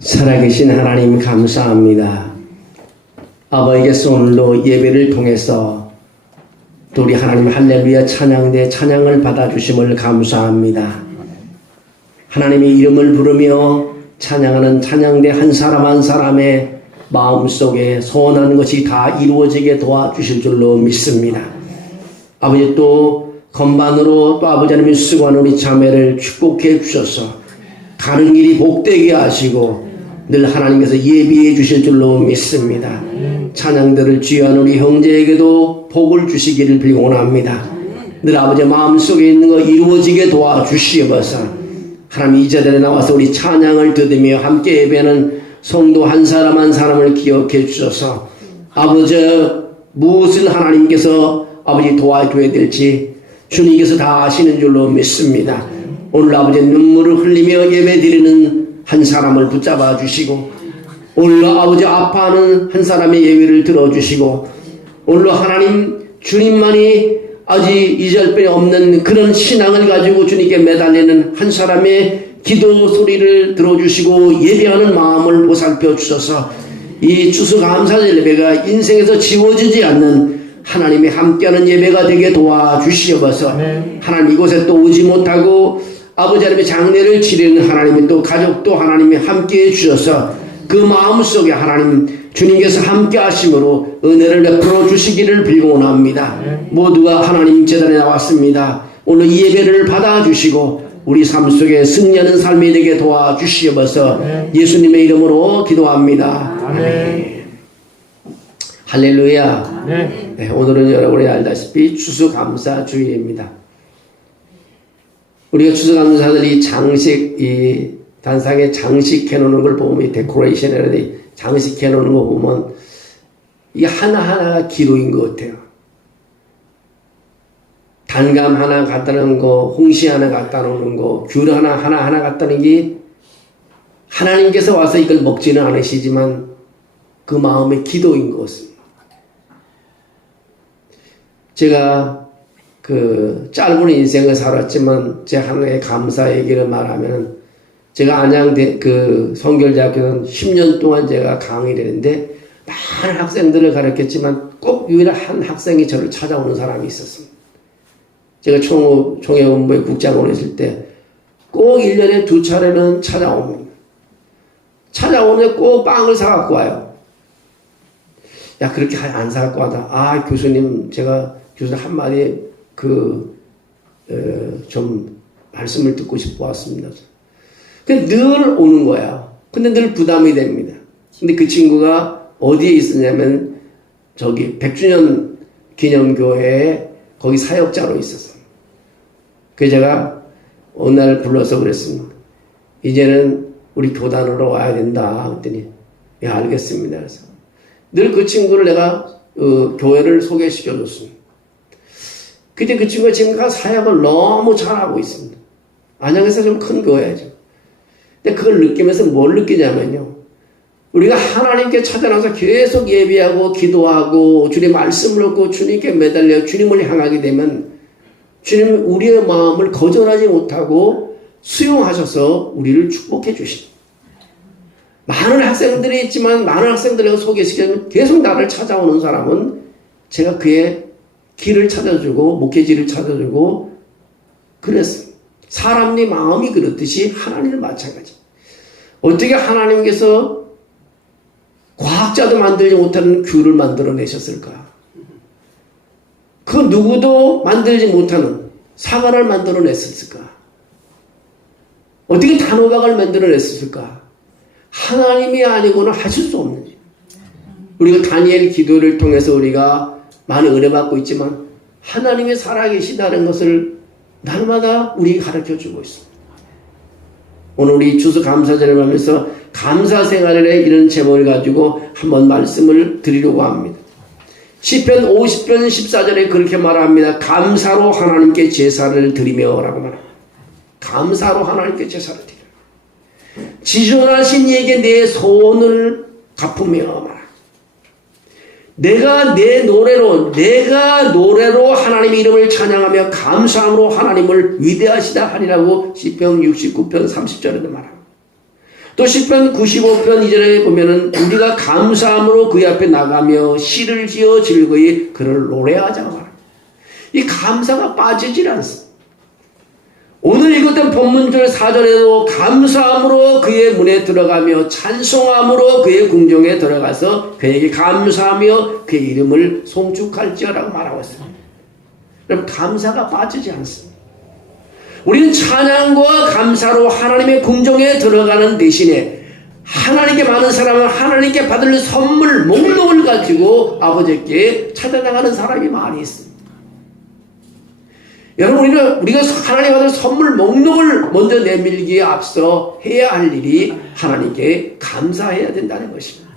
살아계신 하나님 감사합니다. 아버지께서 오늘도 예배를 통해서 또 우리 하나님 할렐루야 찬양대 찬양을 받아주심을 감사합니다. 하나님의 이름을 부르며 찬양하는 찬양대 한 사람 한 사람의 마음속에 소원하는 것이 다 이루어지게 도와주실 줄로 믿습니다. 아버지 또 건반으로 또 아버지 하나님의 수고하는 우리 자매를 축복해 주셔서 가는 길이 복되게 하시고 늘 하나님께서 예비해 주실 줄로 믿습니다. 찬양들을 주의하는 우리 형제에게도 복을 주시기를 빌원합니다. 늘 아버지의 마음속에 있는 거 이루어지게 도와주시옵소서. 하나님 이 자리에 나와서 우리 찬양을 드리며 함께 예배하는 성도 한 사람 한 사람을 기억해 주셔서 아버지 무엇을 하나님께서 아버지 도와줘야 될지 주님께서 다 아시는 줄로 믿습니다. 오늘 아버지 눈물을 흘리며 예배 드리는 한 사람을 붙잡아 주시고 오늘 아버지 아파하는 한 사람의 예배를 들어주시고 오늘 하나님 주님만이 아직 이절편이 없는 그런 신앙을 가지고 주님께 매달리는 한 사람의 기도 소리를 들어주시고 예배하는 마음을 보살펴 주셔서 이 추수감사 예배가 인생에서 지워지지 않는 하나님이 함께하는 예배가 되게 도와주시옵소서. 하나님 이곳에 또 오지 못하고 아버지 하나님의 장례를 치르는 하나님이 또 가족도 하나님이 함께해 주셔서 그 마음속에 하나님 주님께서 함께 하심으로 은혜를 베풀어 주시기를 빌원합니다. 모두가 하나님 제단에 나왔습니다. 오늘 이 예배를 받아주시고 우리 삶 속에 승리하는 삶이 되게 도와주시옵소서. 예수님의 이름으로 기도합니다. 아멘. 할렐루야. 네, 오늘은 여러분이 알다시피 추수감사 주일입니다. 우리가 추수감사들이 장식, 이 단상에 장식해 놓는 걸 보면, 데코레이션이라는 장식해 놓는 거 보면, 이게 하나하나가 기도인 것 같아요. 단감 하나 갖다 놓은 거, 홍시 하나 갖다 놓는 거, 귤 하나 갖다 놓은 게, 하나님께서 와서 이걸 먹지는 않으시지만, 그 마음의 기도인 것 같습니다. 제가 그 짧은 인생을 살았지만 제 하나의 감사 얘기를 말하면 제가 안양 그 성결대학교는 10년 동안 제가 강의를 했는데 많은 학생들을 가르쳤지만 꼭 유일한 한 학생이 저를 찾아오는 사람이 있었습니다. 제가 총회본부에 국장으로 있을 때 꼭 1년에 2차례는 찾아옵니다. 찾아오면 꼭 빵을 사갖고 와요. 야, 그렇게 안 사갖고 와다. 아, 교수님, 제가 교수님 한마디 좀 말씀을 듣고 싶어 왔습니다. 근데 늘 오는 거야. 근데 늘 부담이 됩니다. 근데 그 친구가 어디에 있었냐면 저기 100주년 기념교회에 거기 사역자로 있었어요. 그래서 제가 어느 날 불러서 그랬습니다. 이제는 우리 교단으로 와야 된다. 그랬더니 예, 알겠습니다. 그래서 늘 그 친구를 내가 교회를 소개시켜 줬습니다. 그때 그 친구가 지금 사역을 너무 잘하고 있습니다. 안양에서 좀 큰 교회죠. 근데 그걸 느끼면서 뭘 느끼냐면요. 우리가 하나님께 찾아나서 계속 예배하고 기도하고 주님의 말씀을 얻고 주님께 매달려 주님을 향하게 되면 주님은 우리의 마음을 거절하지 못하고 수용하셔서 우리를 축복해 주십니다. 많은 학생들이 있지만 많은 학생들을 소개시키면 계속 나를 찾아오는 사람은 제가 그의 길을 찾아주고 목회지를 찾아주고 그랬어요. 사람의 마음이 그렇듯이 하나님은 마찬가지. 어떻게 하나님께서 과학자도 만들지 못하는 귤을 만들어내셨을까? 그 누구도 만들지 못하는 사과를 만들어냈을까? 어떻게 단호박을 만들어냈을까? 하나님이 아니고는 하실 수 없는 일. 우리가 다니엘 기도를 통해서 우리가 많이 은혜 받고 있지만 하나님이 살아계시다는 것을 날마다 우리에게 가르쳐주고 있습니다. 오늘 우리 추수감사절을 하면서 감사 생활의 이런 제목을 가지고 한번 말씀을 드리려고 합니다. 시편 50편 14절에 그렇게 말합니다. 감사로 하나님께 제사를 드리며 라고 말합니다. 감사로 하나님께 제사를 드리며 지존하신 이에게 내 소원을 갚으며 말합니다. 내가 노래로 하나님의 이름을 찬양하며 감사함으로 하나님을 위대하시다 하리라고 시편 69편 30절에도 말합니다. 또 시편 95편 이전에 보면은 우리가 감사함으로 그의 앞에 나가며 시를 지어 즐거이 그를 노래하자고 말합니다. 이 감사가 빠지질 않습니다. 오늘 읽었던 본문절 4절에도 감사함으로 그의 문에 들어가며 찬송함으로 그의 궁정에 들어가서 그에게 감사하며 그의 이름을 송축할지어라고 말하고 있습니다. 여러분, 감사가 빠지지 않습니다. 우리는 찬양과 감사로 하나님의 궁정에 들어가는 대신에 하나님께 많은 사람은 하나님께 받을 선물 목록을 가지고 아버지께 찾아나가는 사람이 많이 있습니다. 여러분, 우리가 하나님 받을 선물 목록을 먼저 내밀기에 앞서 해야 할 일이 하나님께 감사해야 된다는 것입니다.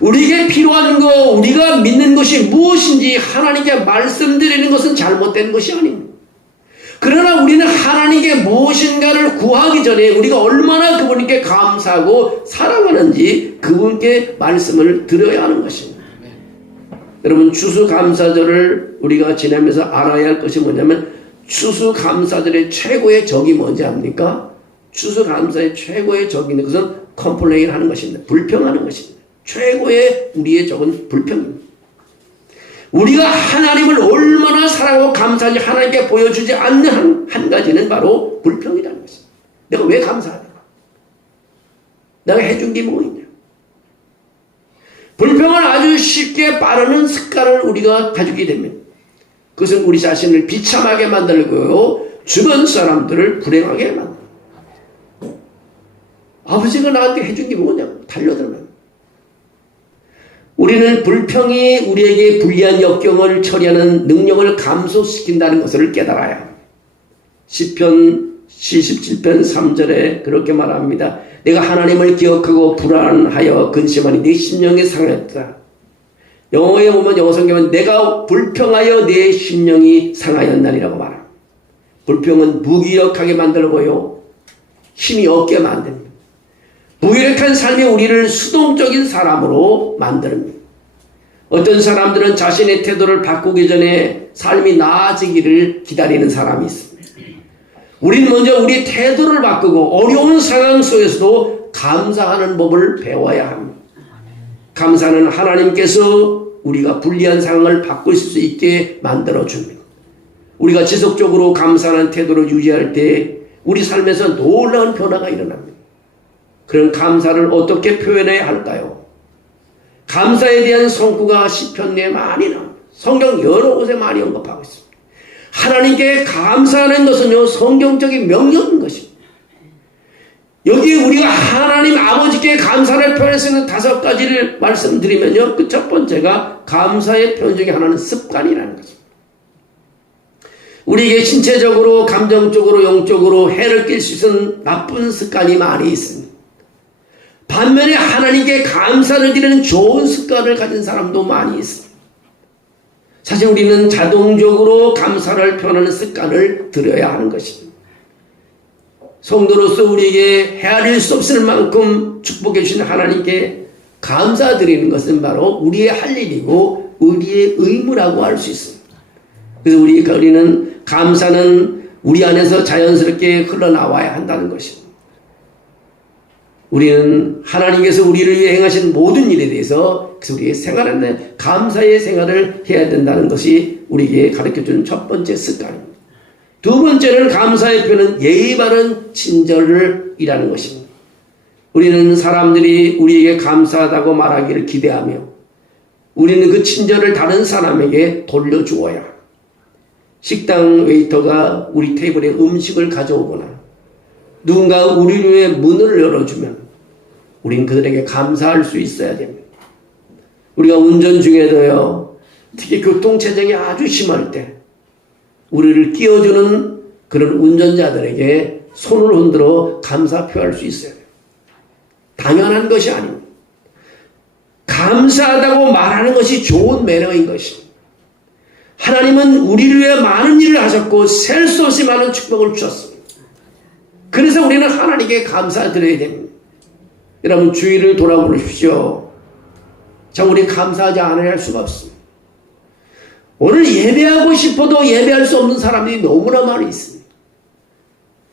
우리에게 필요한 거, 우리가 믿는 것이 무엇인지 하나님께 말씀드리는 것은 잘못된 것이 아닙니다. 그러나 우리는 하나님께 무엇인가를 구하기 전에 우리가 얼마나 그분께 감사하고 사랑하는지 그분께 말씀을 드려야 하는 것입니다. 여러분, 추수감사절을 우리가 지내면서 알아야 할 것이 뭐냐면 추수감사절의 최고의 적이 뭔지 압니까? 추수감사의 최고의 적인 것은 컴플레인 하는 것입니다. 불평하는 것입니다. 최고의 우리의 적은 불평입니다. 우리가 하나님을 얼마나 사랑하고 감사한지 하나님께 보여주지 않는 한 가지는 바로 불평이라는 것입니다. 내가 왜 감사하냐? 내가 해준 게 뭐 있냐? 불평을 아주 쉽게 빠르는 습관을 우리가 가지게 됩니다. 그것은 우리 자신을 비참하게 만들고요, 주변 사람들을 불행하게 만들고, 아버지가 나한테 해준 게 뭐냐고 달려들면, 우리는 불평이 우리에게 불리한 역경을 처리하는 능력을 감소시킨다는 것을 깨달아야 합니다. 시편 77편 3절에 그렇게 말합니다. 내가 하나님을 기억하고 불안하여 근심하니 내 심령이 상하였다. 영어에 보면, 영어 성경은 내가 불평하여 내 심령이 상하였나니라고 말합니다. 불평은 무기력하게 만들고요, 힘이 없게 만듭니다. 무기력한 삶이 우리를 수동적인 사람으로 만듭니다. 어떤 사람들은 자신의 태도를 바꾸기 전에 삶이 나아지기를 기다리는 사람이 있습니다. 우리는 먼저 우리 태도를 바꾸고 어려운 상황 속에서도 감사하는 법을 배워야 합니다. 감사는 하나님께서 우리가 불리한 상황을 바꿀 수 있게 만들어줍니다. 우리가 지속적으로 감사하는 태도를 유지할 때 우리 삶에서 놀라운 변화가 일어납니다. 그런 감사를 어떻게 표현해야 할까요? 감사에 대한 성구가 시편 내에 많이 나옵니다. 성경 여러 곳에 많이 언급하고 있습니다. 하나님께 감사하는 것은요, 성경적인 명령인 것입니다. 여기에 우리가 하나님 아버지께 감사를 표현할 수 있는 5가지를 말씀드리면요, 그 첫 번째가 감사의 표현 중에 하나는 습관이라는 것입니다. 우리에게 신체적으로, 감정적으로, 영적으로 해를 낄 수 있는 나쁜 습관이 많이 있습니다. 반면에 하나님께 감사를 드리는 좋은 습관을 가진 사람도 많이 있습니다. 사실 우리는 자동적으로 감사를 표현하는 습관을 들여야 하는 것입니다. 성도로서 우리에게 헤아릴 수 없을 만큼 축복해 주신 하나님께 감사드리는 것은 바로 우리의 할 일이고 우리의 의무라고 할 수 있습니다. 그래서 우리는 감사는 우리 안에서 자연스럽게 흘러나와야 한다는 것입니다. 우리는 하나님께서 우리를 위해 행하신 모든 일에 대해서 우리의 생활에 감사의 생활을 해야 된다는 것이 우리에게 가르쳐주는 첫 번째 습관입니다. 두 번째는 감사의 표현은 예의 바른 친절이라는 것입니다. 우리는 사람들이 우리에게 감사하다고 말하기를 기대하며 우리는 그 친절을 다른 사람에게 돌려주어야 합니다. 식당 웨이터가 우리 테이블에 음식을 가져오거나 누군가 우리를 위해 문을 열어주면 우린 그들에게 감사할 수 있어야 됩니다. 우리가 운전 중에도요, 특히 교통체증이 아주 심할 때 우리를 끼워주는 그런 운전자들에게 손을 흔들어 감사 표할 수 있어야 돼요. 당연한 것이 아닙니다. 감사하다고 말하는 것이 좋은 매너인 것입니다. 하나님은 우리를 위해 많은 일을 하셨고 셀 수 없이 많은 축복을 주셨습니다. 그래서 우리는 하나님께 감사드려야 됩니다. 여러분, 주위를 돌아보십시오. 참, 우리 감사하지 않아야 할 수가 없습니다. 오늘 예배하고 싶어도 예배할 수 없는 사람들이 너무나 많이 있습니다.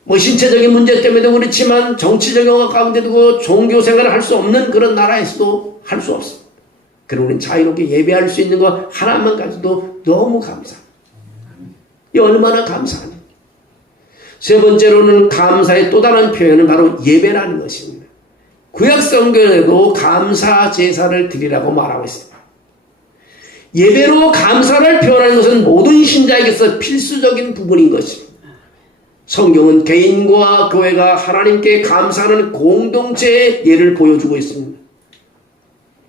뭐 신체적인 문제 때문에도 그렇지만 정치적인 가운데도 종교 생활을 할 수 없는 그런 나라에서도 할 수 없습니다. 그리고 우리는 자유롭게 예배할 수 있는 거 하나만 가지고도 너무 감사합니다. 이 얼마나 감사하냐. 세 번째로는 감사의 또 다른 표현은 바로 예배라는 것입니다. 구약 성경에도 감사 제사를 드리라고 말하고 있습니다. 예배로 감사를 표현하는 것은 모든 신자에게서 필수적인 부분인 것입니다. 성경은 개인과 교회가 하나님께 감사하는 공동체의 예를 보여주고 있습니다.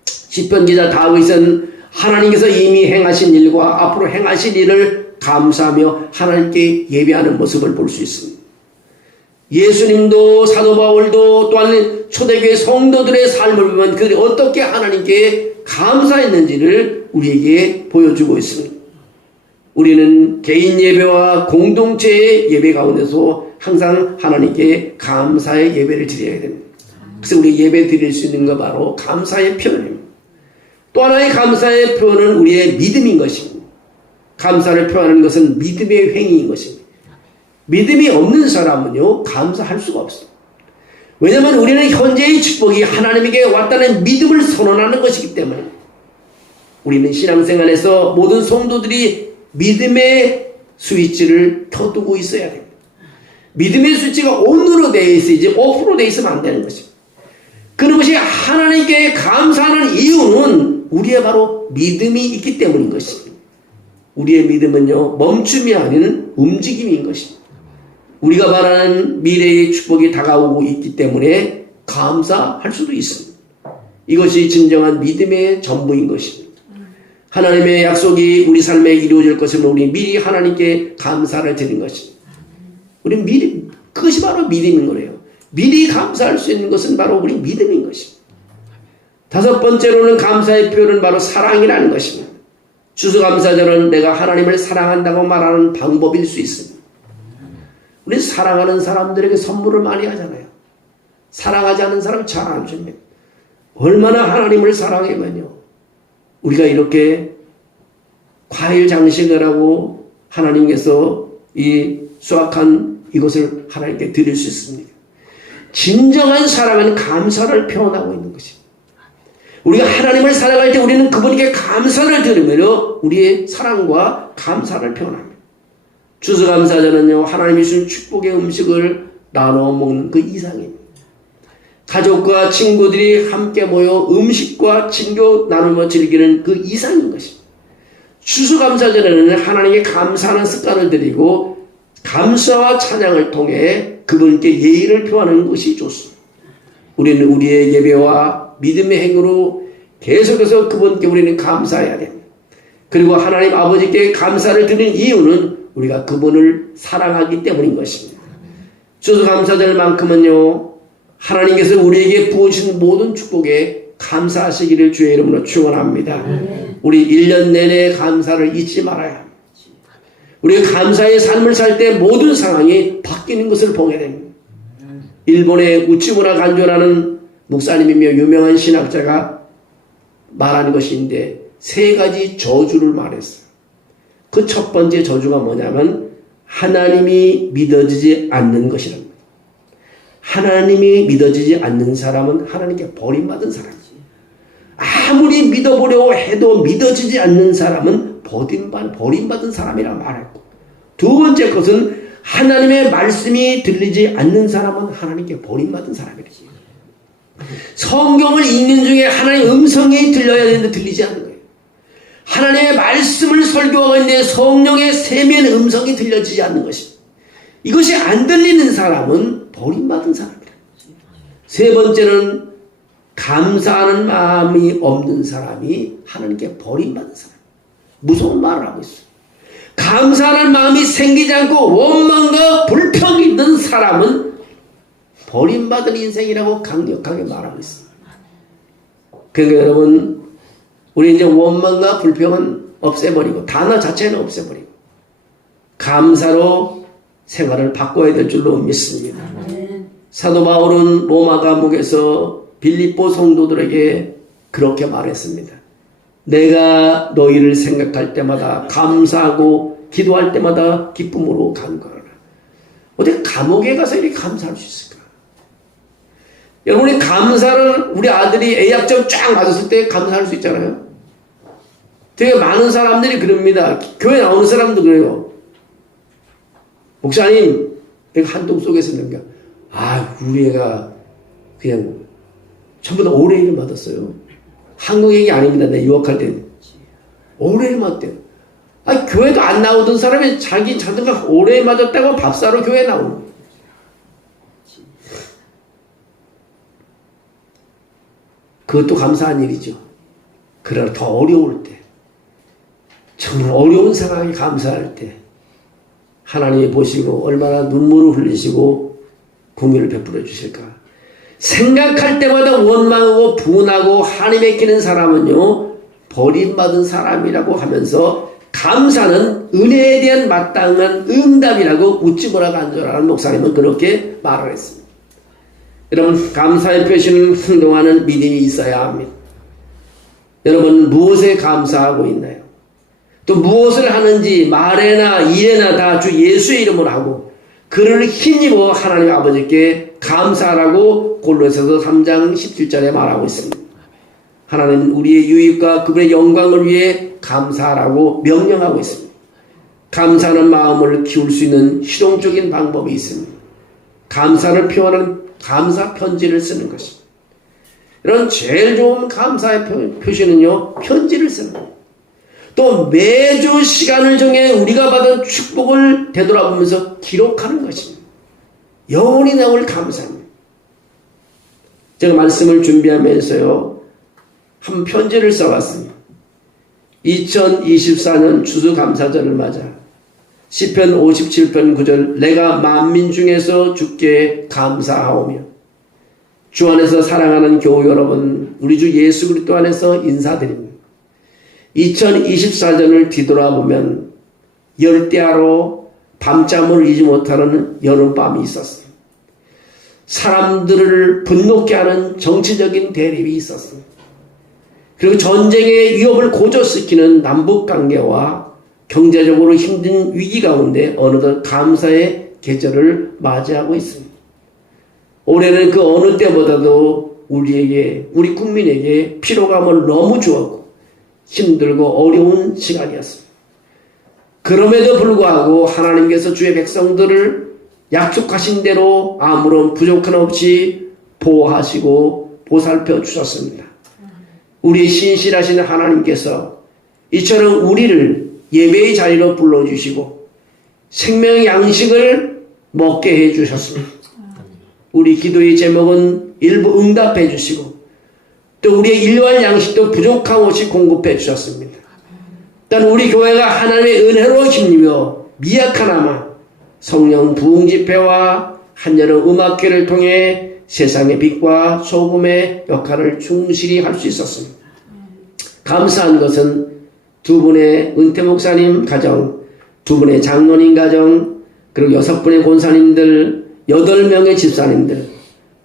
시편 기자 다윗은 하나님께서 이미 행하신 일과 앞으로 행하실 일을 감사하며 하나님께 예배하는 모습을 볼 수 있습니다. 예수님도 사도 바울도 또한 초대교회 성도들의 삶을 보면 그들이 어떻게 하나님께 감사했는지를 우리에게 보여주고 있습니다. 우리는 개인 예배와 공동체의 예배 가운데서 항상 하나님께 감사의 예배를 드려야 됩니다. 그래서 우리 예배 드릴 수 있는 거 바로 감사의 표현입니다. 또 하나의 감사의 표현은 우리의 믿음인 것입니다. 감사를 표현하는 것은 믿음의 행위인 것입니다. 믿음이 없는 사람은요, 감사할 수가 없어요. 왜냐하면 우리는 현재의 축복이 하나님에게 왔다는 믿음을 선언하는 것이기 때문에 우리는 신앙생활에서 모든 성도들이 믿음의 스위치를 켜두고 있어야 됩니다. 믿음의 스위치가 온으로 되어 있어야지 오프로 되어 있으면 안 되는 것입니다. 그런 것이 하나님께 감사하는 이유는 우리의 바로 믿음이 있기 때문인 것입니다. 우리의 믿음은요, 멈춤이 아닌 움직임인 것입니다. 우리가 바라는 미래의 축복이 다가오고 있기 때문에 감사할 수도 있습니다. 이것이 진정한 믿음의 전부인 것입니다. 하나님의 약속이 우리 삶에 이루어질 것을 우리 미리 하나님께 감사를 드리는 것입니다. 우리 미리, 그것이 바로 믿음인 거예요. 미리 감사할 수 있는 것은 바로 우리 믿음인 것입니다. 다섯 번째로는 감사의 표현은 바로 사랑이라는 것입니다. 추수감사절은 내가 하나님을 사랑한다고 말하는 방법일 수 있습니다. 우리 사랑하는 사람들에게 선물을 많이 하잖아요. 사랑하지 않는 사람 잘 안 줍니다. 얼마나 하나님을 사랑하면요, 우리가 이렇게 과일 장식을 하고 하나님께서 이 수확한 이것을 하나님께 드릴 수 있습니다. 진정한 사랑은 감사를 표현하고 있는 것입니다. 우리가 하나님을 사랑할 때 우리는 그분에게 감사를 드리며 우리의 사랑과 감사를 표현합니다. 추수감사절은요, 하나님이 주신 축복의 음식을 나눠 먹는 그 이상입니다. 가족과 친구들이 함께 모여 음식과 친교 나누며 즐기는 그 이상인 것입니다. 추수감사절에는 하나님께 감사하는 습관을 들이고 감사와 찬양을 통해 그분께 예의를 표하는 것이 좋습니다. 우리는 우리의 예배와 믿음의 행위로 계속해서 그분께 우리는 감사해야 됩니다. 그리고 하나님 아버지께 감사를 드리는 이유는 우리가 그분을 사랑하기 때문인 것입니다. 추수감사절만큼은요, 하나님께서 우리에게 부어주신 모든 축복에 감사하시기를 주의 이름으로 축원합니다. 우리 1년 내내 감사를 잊지 말아야 합니다. 우리가 감사의 삶을 살 때 모든 상황이 바뀌는 것을 보게 됩니다. 일본의 우치무라 간조라는 목사님이며 유명한 신학자가 말하는 것인데 세 가지 저주를 말했어요. 그 첫 번째 저주가 뭐냐면 하나님이 믿어지지 않는 것이랍니다. 하나님이 믿어지지 않는 사람은 하나님께 버림받은 사람이지. 아무리 믿어보려고 해도 믿어지지 않는 사람은 버림받은 사람이라고 말했고, 두 번째 것은 하나님의 말씀이 들리지 않는 사람은 하나님께 버림받은 사람이지. 성경을 읽는 중에 하나님의 음성이 들려야 되는데 들리지 않는 거예요. 하나님의 말씀을 설교하고 있는데 성령의 세미한 음성이 들려지지 않는 것입니다. 이것이 안 들리는 사람은 버림받은 사람이라. 세 번째는 감사하는 마음이 없는 사람이 하나님께 버림받은 사람. 무서운 말을 하고 있어요. 감사하는 마음이 생기지 않고 원망과 불평이 있는 사람은 버림받은 인생이라고 강력하게 말하고 있습니다. 그러니까 여러분, 우리 이제 원망과 불평은 없애버리고 단어 자체는 없애버리고 감사로 생활을 바꿔야 될 줄로 믿습니다. 사도 바울은 로마 감옥에서 빌립보 성도들에게 그렇게 말했습니다. 내가 너희를 생각할 때마다 감사하고 기도할 때마다 기쁨으로 간구하라. 어떻게 감옥에 가서 이렇게 감사할 수 있을까? 여러분이 감사를 우리 아들이 A학점 쫙 맞았을 때 감사할 수 있잖아요. 되게 많은 사람들이 그럽니다. 교회 나오는 사람도 그래요. 목사님, 내가 한동 속에서 있는 게, 우리 애가 그냥 전부 다 올해일 맞았어요. 한국 얘기 아닙니다. 내가 유학할 때. 올해일 맞대요. 교회도 안 나오던 사람이 자기 자녀가 올해일 맞았다고 밥 사러 교회 나오는 거예요. 그것도 감사한 일이죠. 그러나 더 어려울 때, 정말 어려운 상황이 감사할 때, 하나님이 보시고 얼마나 눈물을 흘리시고 공의를 베풀어 주실까. 생각할 때마다 원망하고 분하고 한이 맺히는 사람은요, 버림받은 사람이라고 하면서 감사는 은혜에 대한 마땅한 응답이라고 웃지 뭐라고 한줄알아는 목사님은 그렇게 말을 했습니다. 여러분, 감사의 표시는 행동하는 믿음이 있어야 합니다. 여러분, 무엇에 감사하고 있나요? 또 무엇을 하는지 말에나 일에나 다 주 예수의 이름으로 하고 그를 힘입어 하나님 아버지께 감사하라고 골로새서 3장 17절에 말하고 있습니다. 하나님은 우리의 유익과 그분의 영광을 위해 감사하라고 명령하고 있습니다. 감사하는 마음을 키울 수 있는 실용적인 방법이 있습니다. 감사를 표현하는 감사 편지를 쓰는 것입니다. 이런 제일 좋은 감사의 표시는요, 편지를 쓰는 거예요. 또 매주 시간을 정해 우리가 받은 축복을 되돌아보면서 기록하는 것입니다. 영원히 나올 감사입니다. 제가 말씀을 준비하면서요, 한 편지를 써왔습니다. 2024년 추수감사절을 맞아 시편 57편 9절 내가 만민 중에서 주께 감사하오며 주 안에서 사랑하는 교우 여러분, 우리 주 예수 그리스도 안에서 인사드립니다. 2024년을 뒤돌아보면 열대야로 밤잠을 잃지 못하는 여름밤이 있었습니다. 사람들을 분노케 하는 정치적인 대립이 있었습니다. 그리고 전쟁의 위협을 고조시키는 남북관계와 경제적으로 힘든 위기 가운데 어느덧 감사의 계절을 맞이하고 있습니다. 올해는 그 어느 때보다도 우리 국민에게 피로감을 너무 주었고 힘들고 어려운 시간이었습니다. 그럼에도 불구하고 하나님께서 주의 백성들을 약속하신 대로 아무런 부족함 없이 보호하시고 보살펴 주셨습니다. 우리의 신실하신 하나님께서 이처럼 우리를 예배의 자리로 불러주시고 생명의 양식을 먹게 해주셨습니다. 우리 기도의 제목은 일부 응답해 주시고 또 우리의 일용할 양식도 부족함 없이 공급해 주셨습니다. 또한 우리 교회가 하나님의 은혜로 힘입어 미약하나마 성령 부흥 집회와 한여름 음악회를 통해 세상의 빛과 소금의 역할을 충실히 할 수 있었습니다. 감사한 것은 두 분의 은퇴 목사님 가정, 두 분의 장로님 가정, 그리고 6분의 권사님들, 8명의 집사님들,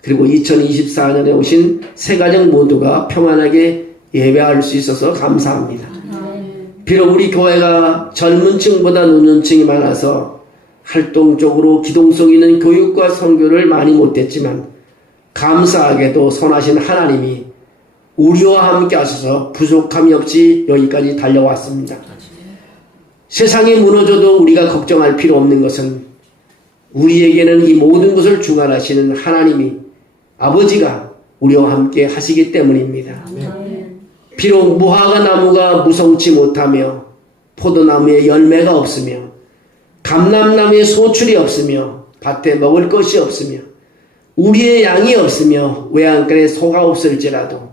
그리고 2024년에 오신 세 가정 모두가 평안하게 예배할 수 있어서 감사합니다. 비록 우리 교회가 젊은 층보다 노년 층이 많아서 활동적으로 기동성 있는 교육과 선교를 많이 못했지만 감사하게도 선하신 하나님이 우리와 함께 하셔서 부족함이 없이 여기까지 달려왔습니다. 세상이 무너져도 우리가 걱정할 필요 없는 것은 우리에게는 이 모든 것을 주관하시는 하나님이 아버지가 우리와 함께 하시기 때문입니다. 비록 무화과 나무가 무성치 못하며 포도나무에 열매가 없으며 감람나무에 소출이 없으며 밭에 먹을 것이 없으며 우리의 양이 없으며 외양간에 소가 없을지라도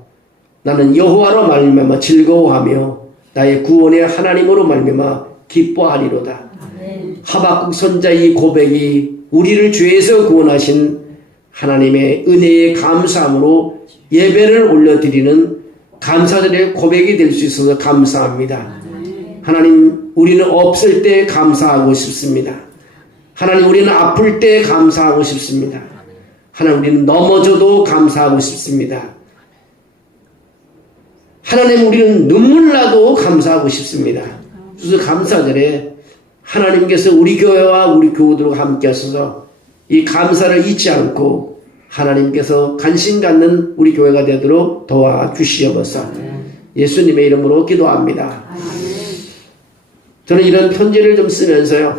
나는 여호와로 말미암아 즐거워하며 나의 구원의 하나님으로 말미암아 기뻐하리로다. 하박국 선자의 고백이 우리를 죄에서 구원하신 하나님의 은혜에 감사함으로 예배를 올려드리는 감사들의 고백이 될 수 있어서 감사합니다. 하나님, 우리는 없을 때 감사하고 싶습니다. 하나님, 우리는 아플 때 감사하고 싶습니다. 하나님, 우리는 넘어져도 감사하고 싶습니다. 하나님, 우리는 눈물 나도 감사하고 싶습니다. 그래서 감사절에 하나님께서 우리 교회와 우리 교우들과 함께 하셔서 이 감사를 잊지 않고 하나님께서 관심 갖는 우리 교회가 되도록 도와주시옵소서. 예수님의 이름으로 기도합니다. 저는 이런 편지를 좀 쓰면서요,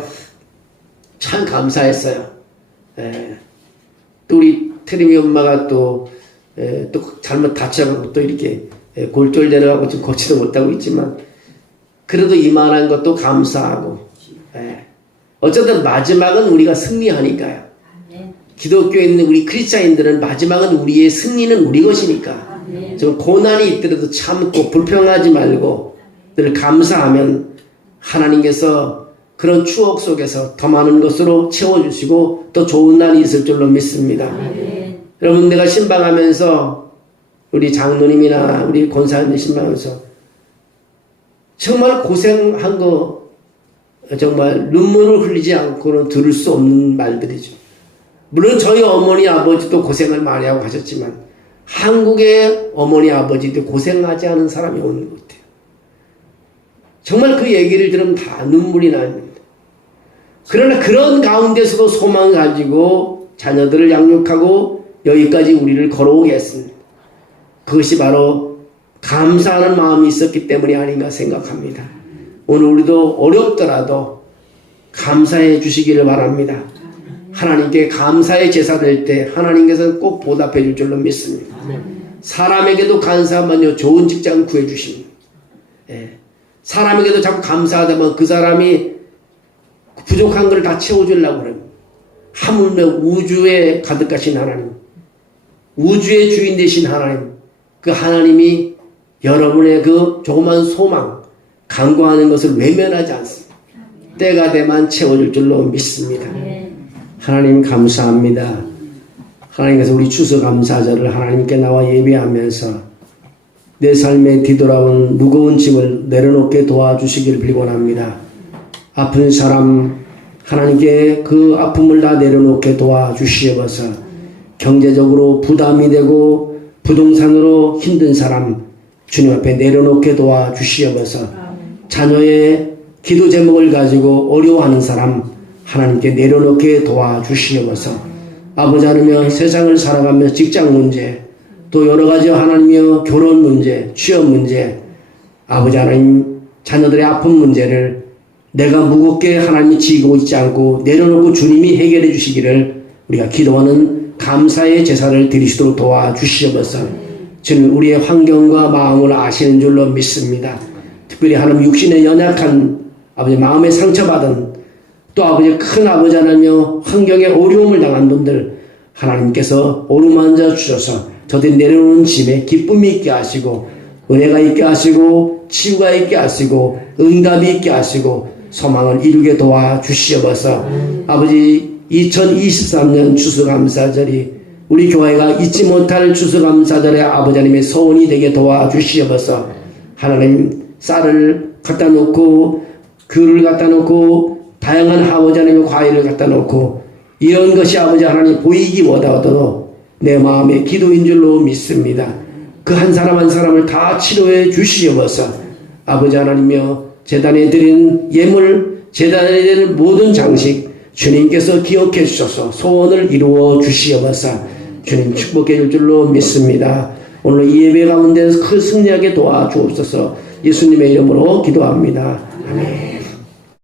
참 감사했어요. 또 우리 태림이 엄마가 또 잘못 다쳐가고 또 이렇게 골절 내려가고 지금 걷지도 못하고 있지만, 그래도 이만한 것도 감사하고, 어쨌든 마지막은 우리가 승리하니까요. 기독교에 있는 우리 크리스찬인들은 마지막은 우리의 승리는 우리 것이니까, 좀 고난이 있더라도 참고 불평하지 말고 늘 감사하면 하나님께서 그런 추억 속에서 더 많은 것으로 채워주시고 더 좋은 날이 있을 줄로 믿습니다. 여러분, 내가 신방하면서 우리 장로님이나 우리 권사님들 신방하면서 정말 고생한 거 정말 눈물을 흘리지 않고는 들을 수 없는 말들이죠. 물론 저희 어머니 아버지도 고생을 많이 하고 하셨지만 한국의 어머니 아버지도 고생하지 않은 사람이 없는 것 같아요. 정말 그 얘기를 들으면 다 눈물이 납니다. 그러나 그런 가운데서도 소망을 가지고 자녀들을 양육하고 여기까지 우리를 걸어오게 했습니다. 그것이 바로 감사하는 마음이 있었기 때문이 아닌가 생각합니다. 오늘 우리도 어렵더라도 감사해 주시기를 바랍니다. 하나님께 감사의 제사 될 때 하나님께서 꼭 보답해 줄 줄로 믿습니다. 사람에게도 감사하면요, 좋은 직장 구해 주십니다. 사람에게도 자꾸 감사하다면 그 사람이 부족한 걸 다 채워주려고 그래요. 하물며 우주에 가득하신 하나님, 우주의 주인 되신 하나님, 그 하나님이 여러분의 그 조그만 소망, 간구하는 것을 외면하지 않습니다. 때가 되면 채워줄 줄로 믿습니다. 하나님 감사합니다. 하나님께서 우리 추수감사절을 하나님께 나와 예배하면서 내 삶에 뒤돌아온 무거운 짐을 내려놓게 도와주시길 빌곤합니다. 아픈 사람 하나님께 그 아픔을 다 내려놓게 도와주시옵소서. 경제적으로 부담이 되고 부동산으로 힘든 사람 주님 앞에 내려놓게 도와주시옵소서. 자녀의 기도 제목을 가지고 어려워하는 사람 하나님께 내려놓게 도와주시옵소서. 아버지 하나님, 세상을 살아가며 직장 문제, 또 여러 가지 하나님이여 결혼 문제, 취업 문제, 아버지 하나님 자녀들의 아픈 문제를 내가 무겁게 하나님이 지고 있지 않고 내려놓고 주님이 해결해 주시기를 우리가 기도하는 감사의 제사를 드리시도록 도와주시옵소서. 주님, 우리의 환경과 마음을 아시는 줄로 믿습니다. 특별히 하나님 육신에 연약한 아버지, 마음에 상처받은 또 아버지 큰 아버지 하나며 환경에 어려움을 당한 분들 하나님께서 어루만져 주셔서 저들이 내려오는 짐에 기쁨이 있게 하시고 은혜가 있게 하시고 치유가 있게 하시고 응답이 있게 하시고 소망을 이루게 도와주시옵소서. 아버지, 2023년 추수감사절이 우리 교회가 잊지 못할 추수감사절의 아버지 하나님의 소원이 되게 도와주시옵소서. 하나님, 쌀을 갖다 놓고 귤을 갖다 놓고 다양한 아버지 하나님의 과일을 갖다 놓고 이런 것이 아버지 하나님 보이기보다도 내 마음의 기도인 줄로 믿습니다. 그 한 사람 한 사람을 다 치료해 주시옵소서. 아버지 하나님이여, 제단에 드린 예물, 제단에 드린 모든 장식 주님께서 기억해 주셔서 소원을 이루어 주시옵소서. 주님 축복해 줄 줄로 믿습니다. 오늘 이 예배 가운데서 큰 승리하게 도와주옵소서. 예수님의 이름으로 기도합니다. 아멘.